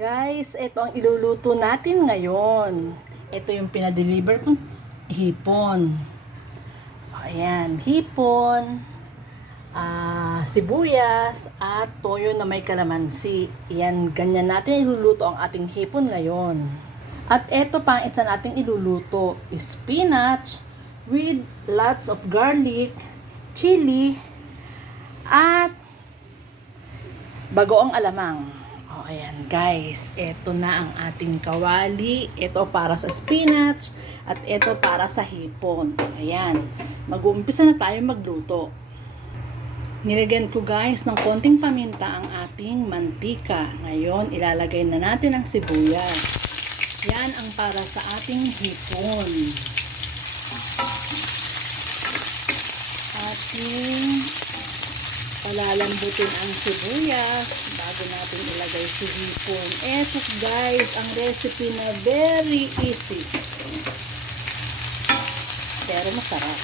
Guys, ito ang iluluto natin ngayon. Ito yung pinadeliver kong hipon. Ayan, hipon, sibuyas, at toyo na may kalamansi. Yan, ganyan natin iluluto ang ating hipon ngayon. At ito pa ang isa nating iluluto, spinach with lots of garlic, chili, at bagoong alamang. O, ayan guys, ito na ang ating kawali. Ito para sa spinach at ito para sa hipon. Ayan, mag-uumpisa na tayo magluto. Nilagyan ko guys ng konting paminta ang ating mantika. Ngayon, ilalagay na natin ang sibuyas. Yan ang para sa ating hipon. Ating palalambutin ang sibuyas bago natin ilagay si hipon. Eto guys, ang recipe na very easy. Pero masarap.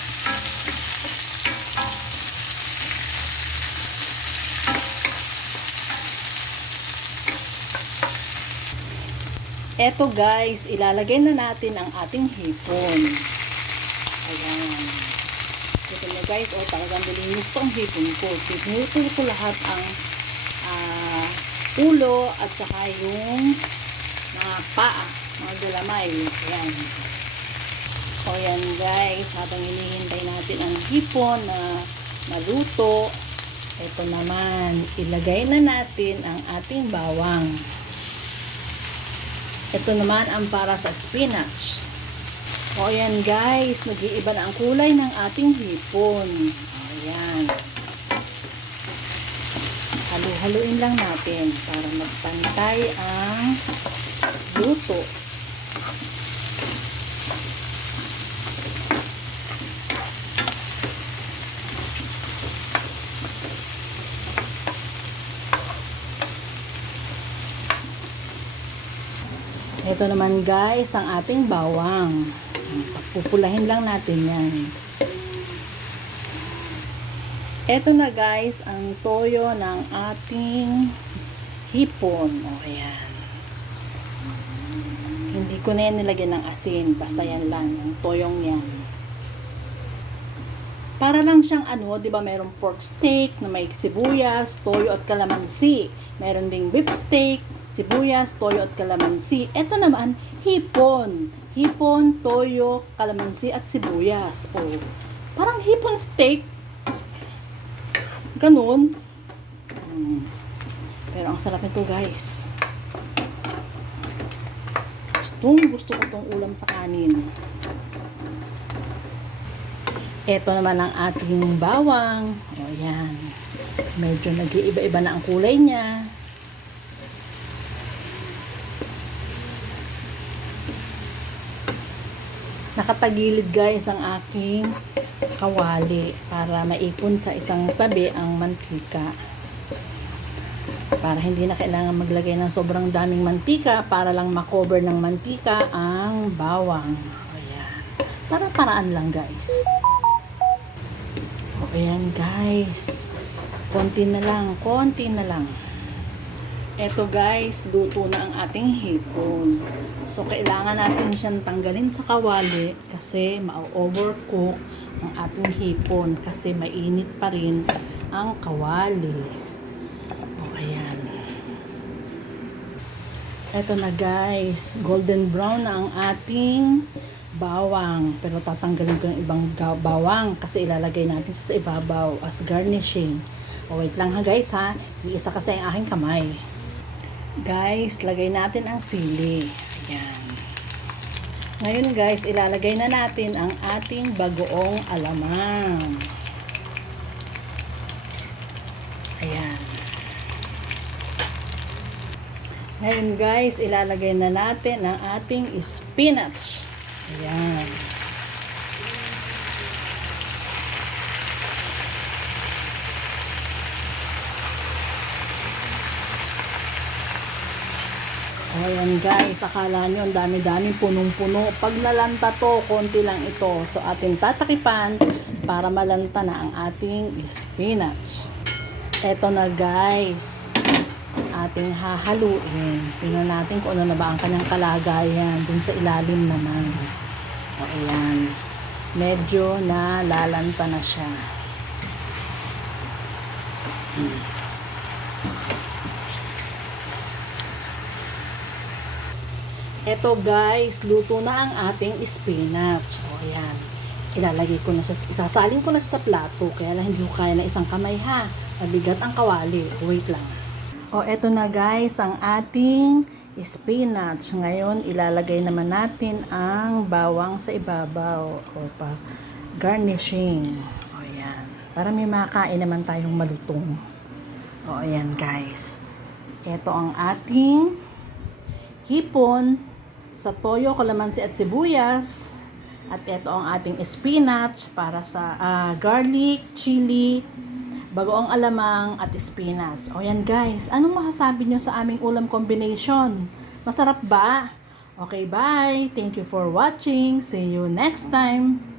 Eto guys, ilalagay na natin ang ating hipon. Ayan. Ito na guys, talagang nilinis ko ang hipon ko. Pinuto ko lahat ang ulo at saka yung mga paa, mga galamay. Ayan. O yan guys, habang hinihintay natin ang hipon na maluto, ito naman, ilagay na natin ang ating bawang. Ito naman ang para sa spinach. O yan guys, nag-iiba na ang kulay ng ating hipon. Ayan. Halu-haluin lang natin para magpantay ang luto. Ito naman guys, ang ating bawang. Pupulahin lang natin yan. Ito na guys, ang toyo ng ating hipon. O ayan. Hindi ko na yan nilagyan ng asin. Basta yan lang, yung toyong yan. Para lang siyang di ba mayroong pork steak na may sibuyas, toyo at kalamansi. Meron ding beef steak, sibuyas, toyo at kalamansi. Ito naman, hipon. Hipon, toyo, kalamansi at sibuyas. O, parang hipon steak. Ganun. Pero ang sarap nito guys. Gusto ko tong ulam sa kanin. Ito naman ang ating bawang. O yan. Medyo nag-iiba-iba na ang kulay niya. Nakatagilid guys ang aking kawali para maipon sa isang tabi ang mantika. Para hindi na kailangan maglagay ng sobrang daming mantika para lang makover ng mantika ang bawang. Ayan. Para-paraan lang guys. O ayan guys. Konti na lang. Eto guys, luto na ang ating hipon. So, kailangan natin siyang tanggalin sa kawali kasi ma-overcook ang ating hipon kasi mainit pa rin ang kawali. O, ayan. Eto na guys, golden brown na ang ating bawang. Pero tatanggalin ko yung ibang bawang kasi ilalagay natin sa ibabaw as garnishing. O, wait lang ha guys ha. Iisa kasi ang aking kamay. Guys, lagay natin ang sili. Ayan. Ngayon guys, ilalagay na natin ang ating bagoong alamang. Ayan. Ngayon guys, ilalagay na natin ang ating spinach. Ayan. Ayan guys, akala nyo ang dami-dami, punong-puno. Pag nalanta to, konti lang ito. So ating tatakipan para malanta na ang ating spinach. Eto na guys. ating hahaluin. Tingnan natin kung ano na ba ang kanyang kalagayan dun sa ilalim naman. O, ayan. Medyo nalalanta na siya. Eto guys, luto na ang ating spinach. O, ayan. Ilalagay ko na siya, isasalin ko na siya sa plato. Kaya lang hindi ko kaya na isang kamay ha. Mabigat ang kawali. Wait lang. O, eto na guys, ang ating spinach. Ngayon, ilalagay naman natin ang bawang sa ibabaw. O, pa garnishing. O, ayan. Para may makain naman tayong malutong. O, ayan guys. Ito ang ating hipon sa toyo, kalamansi at sibuyas. At ito ang ating spinach para sa garlic, chili, bagoong alamang at spinach. O yan guys, anong masasabi nyo sa aming ulam combination? Masarap ba? Okay, bye! Thank you for watching. See you next time!